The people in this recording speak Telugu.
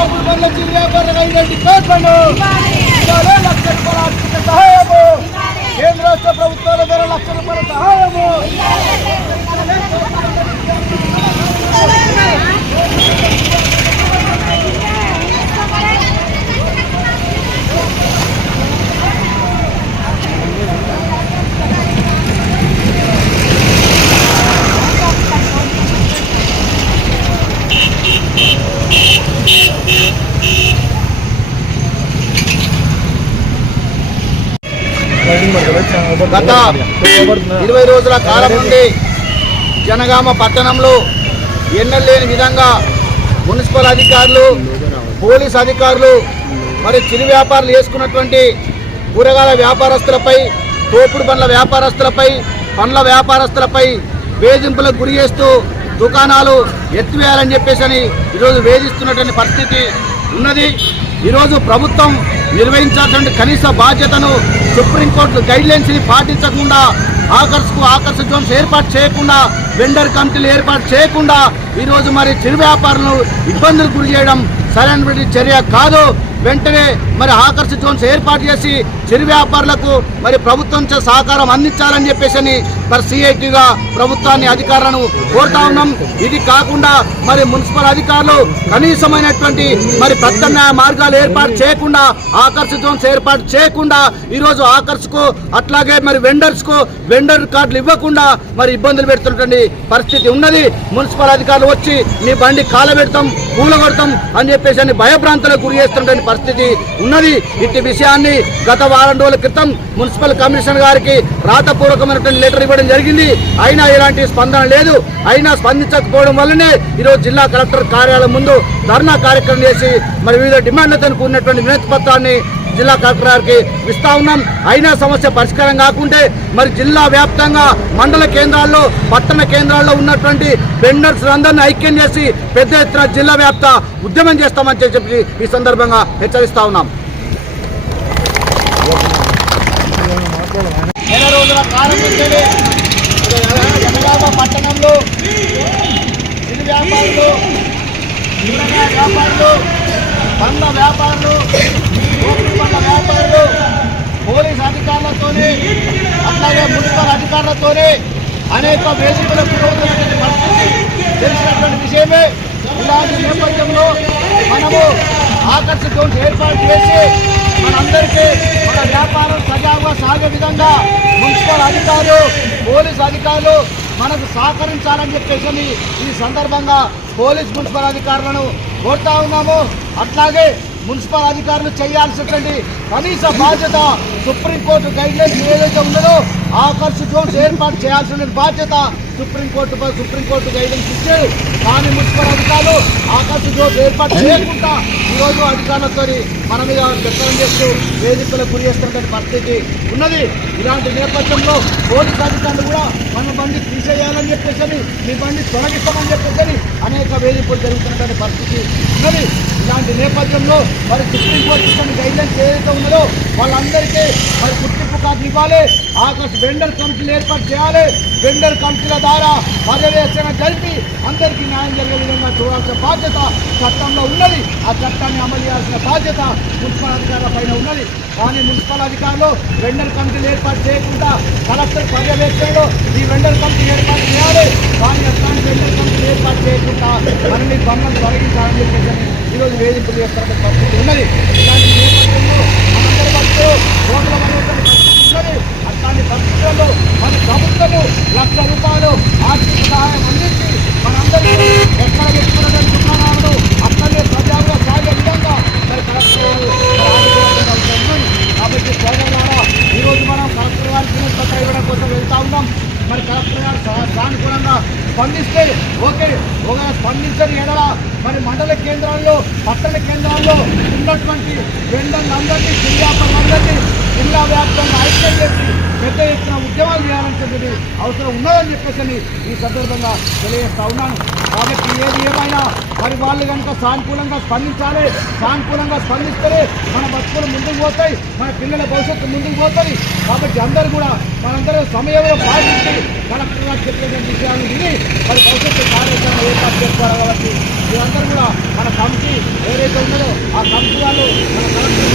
తోపుడు బండ్ల చిరు వ్యాపారులకు అయినటువంటి కోట్లను ఇవాళ లక్ష రూపాయల ఆర్థిక సహాయము. కేంద్ర రాష్ట్ర ప్రభుత్వాల ద్వారా లక్ష రూపాయల సహాయము. గత ఇరవై రోజుల కాలం నుండి జనగామ పట్టణంలో ఎన్నలేని విధంగా మున్సిపల్ అధికారులు పోలీస్ అధికారులు మరి చిరు వ్యాపారులు చేసుకున్నటువంటి కూరగాయల వ్యాపారస్తులపై తోపుడు పండ్ల వ్యాపారస్తులపై పండ్ల వ్యాపారస్తులపై వేధింపులకు గురి చేస్తూ దుకాణాలు ఎత్తివేయాలని చెప్పేసి అని ఈరోజు వేధిస్తున్నటువంటి పరిస్థితి ఉన్నది. ఈరోజు ప్రభుత్వం నిర్వహించాల్సిన కనీస బాధ్యతను సుప్రీంకోర్టు గైడ్లైన్స్ని పాటించకుండా ఆకర్షకు ఆకర్ష జోన్స్ ఏర్పాటు చేయకుండా వెండర్ కమిటీలు ఏర్పాటు చేయకుండా ఈరోజు మరి చిరు వ్యాపారులను ఇబ్బందులు గురి చేయడం సరైనటువంటి చర్య కాదు. వెంటనే మరి ఆకర్ష జోన్స్ ఏర్పాటు చేసి చిరు వ్యాపారులకు మరి ప్రభుత్వం సహకారం అందించాలని చెప్పేసి అని మరి సిఐటిగా ప్రభుత్వాన్ని అధికారులను కోరుతా ఉన్నాం. ఇది కాకుండా మరి మున్సిపల్ అధికారులు కనీసమైనటువంటి మరి ప్రత్యామ్నాయ మార్గాలు ఏర్పాటు చేయకుండా ఆకర్ష జోన్స్ ఏర్పాటు చేయకుండా ఈరోజు ఆకర్షకు అట్లాగే మరి వెండర్స్కు వెండర్ కార్డులు ఇవ్వకుండా మరి ఇబ్బందులు పెడుతున్నటువంటి పరిస్థితి ఉన్నది. మున్సిపల్ అధికారులు వచ్చి నీ బండి కాలబెడతాం కూలగొడతాం అని చెప్పేసి అని భయభ్రాంతులకు గురి చేస్తున్నటువంటి పరిస్థితి ఉన్నది. ఇట్టి విషయాన్ని గత వారం రోజుల క్రితం మున్సిపల్ కమిషనర్ గారికి రాతపూర్వకమైనటువంటి లెటర్ ఇవ్వడం జరిగింది. అయినా ఎలాంటి స్పందన లేదు. అయినా స్పందించకపోవడం వల్లనే ఈరోజు జిల్లా కలెక్టర్ కార్యాలయం ముందు ధర్నా కార్యక్రమం చేసి మరి వివిధ డిమాండ్లతో కూడినటువంటి వినతి పత్రాన్ని జిల్లా కలెక్టర్ గారికి ఇస్తా ఉన్నాం. అయినా సమస్య పరిష్కారం కాకుంటే మరి జిల్లా వ్యాప్తంగా మండల కేంద్రాల్లో పట్టణ కేంద్రాల్లో ఉన్నటువంటి వెండర్స్ అందరినీ ఐక్యం చేసి పెద్ద ఎత్తున జిల్లా వ్యాప్త ఉద్యమం చేస్తామని చెప్పి ఈ సందర్భంగా హెచ్చరిస్తా ఉన్నాం. రోజుల కాలం నుండి జనగామ పట్టణంలో చిరు వ్యాపారులు కూరగాయ వ్యాపారులు పండ్ల వ్యాపారులు పండ్ల వ్యాపారులు పోలీస్ అధికారులతోనే అట్లాగే మున్సిపల్ అధికారులతోనే అనేక వేదికలకు గురవుతున్నటువంటి తెలిసినటువంటి విషయమే ఇలాంటి నేపథ్యంలో మనము ఆకర్షితం ఏర్పాటు చేసి మనందరికీ మన వ్యాపారం సజావుగా సాగే విధంగా మున్సిపల్ అధికారులు పోలీస్ అధికారులు మనకు సహకరించాలని చెప్పేసి ఈ సందర్భంగా పోలీస్ మున్సిపల్ అధికారులను కోరుతా ఉన్నాము. అట్లాగే మున్సిపల్ అధికారులు చేయాల్సినటువంటి కనీస బాధ్యత సుప్రీంకోర్టు గైడ్ లైన్స్ ఏదైతే ఉన్నదో ఆకర్ష జోన్స్ ఏర్పాటు చేయాల్సిన బాధ్యత సుప్రీంకోర్టు సుప్రీంకోర్టు గైడెన్స్ ఇచ్చారు కానీ మున్సిపల్ అధికారులు ఆకర్ష జోన్స్ ఏర్పాటు చేయకుండా ఈరోజు అధికారులతో మన మీద వ్యక్తం చేస్తూ వేదికలకు గురి చేస్తున్నటువంటి పరిస్థితి ఉన్నది. ఇలాంటి నేపథ్యంలో పోలీస్ అధికారులు కూడా మన బండి తీసేయాలని చెప్పేసి మీ బండి తొలగిస్తామని చెప్పేసి అనేక వేదికలు జరుగుతున్నటువంటి పరిస్థితి ఉన్నది. ఇలాంటి నేపథ్యంలో మరి సుప్రీంకోర్టు ఇచ్చిన గైడ్లైన్స్ ఏదైతే ఉన్నదో వాళ్ళందరికీ మరి గుర్తింపు కార్డు ఇవ్వాలి. ఆకాశ వెండర్ కమిటీలు ఏర్పాటు చేయాలి. వెండర్ కమిటీల ద్వారా పర్యవేక్షణ జరిపి అందరికీ న్యాయం జరిగే విధంగా చూడాల్సిన బాధ్యత చట్టంలో ఉన్నది. ఆ చట్టాన్ని అమలు చేయాల్సిన బాధ్యత మున్సిపల్ అధికారుల పైన ఉన్నది. కానీ మున్సిపల్ అధికారులు వెండర్ కమిటీలు ఏర్పాటు చేయకుండా కలెక్టర్ పర్యవేక్షణలో ఈ వెండర్ కమిటీ ఏర్పాటు చేయాలి. కానీ ఎట్లాంటి వెండర్ కమిటీలు ఏర్పాటు చేయకుండా మనల్ని బంధం తొలగించాలని వేధింపులు చేస్తున్న పరిస్థితి ఉన్నది ఇలాంటి నేపథ్యంలో మనందరి వరకు రోడ్ల ఉన్నది అట్లాంటి పరిస్థితుల్లో మన ప్రభుత్వము లక్ష రూపాయలు ఆర్థిక సహాయం అందించి మనందరూ ఎక్కడ పెట్టుకున్నటువంటి దుకాణాలను అట్లనే ప్రజాగా సాగే విధంగా మరి కలెక్టర్ గారు కాబట్టి ప్రజల ద్వారా ఈరోజు మనం కలెక్టర్ గారికి వినతి ఇవ్వడం కోసం వెళ్తా ఉన్నాం మరి కలెక్టర్ గారు సానుకూలంగా స్పందిస్తే ఓకే ఒకవేళ స్పందించని ఎడల మరి మండల కేంద్రాల్లో పట్టణ కేంద్రాల్లో ఉన్నటువంటి వెండర్లందరినీ జిల్లాపరులందరినీ జిల్లా వ్యాప్తంగా ఐక్యం చేసి పెద్ద ఎత్తున ఉద్యమాలు చేయాలని అవసరం ఉన్నదని చెప్పేసి ఈ సందర్భంగా తెలియజేస్తా ఉన్నాను. కాబట్టి ఏది ఏమైనా మరి వాళ్ళు కనుక సానుకూలంగా స్పందించాలి సానుకూలంగా స్పందిస్తేనే మన బతుకులు ముందుకు పోతాయి మన పిల్లల భవిష్యత్తు ముందుకు పోతుంది కాబట్టి అందరూ కూడా మనందరూ సమయంలో పాటించి కలెక్టర్ గారు చెప్పినటువంటి విషయాలు విని మరి భవిష్యత్తు కార్యక్రమం చేసుకోవాలి కాబట్టి ఇవంతా కూడా మన కమిటీ ఏదైతే ఉన్నదో ఆ కమిటీ వాళ్ళు మన కలెక్టర్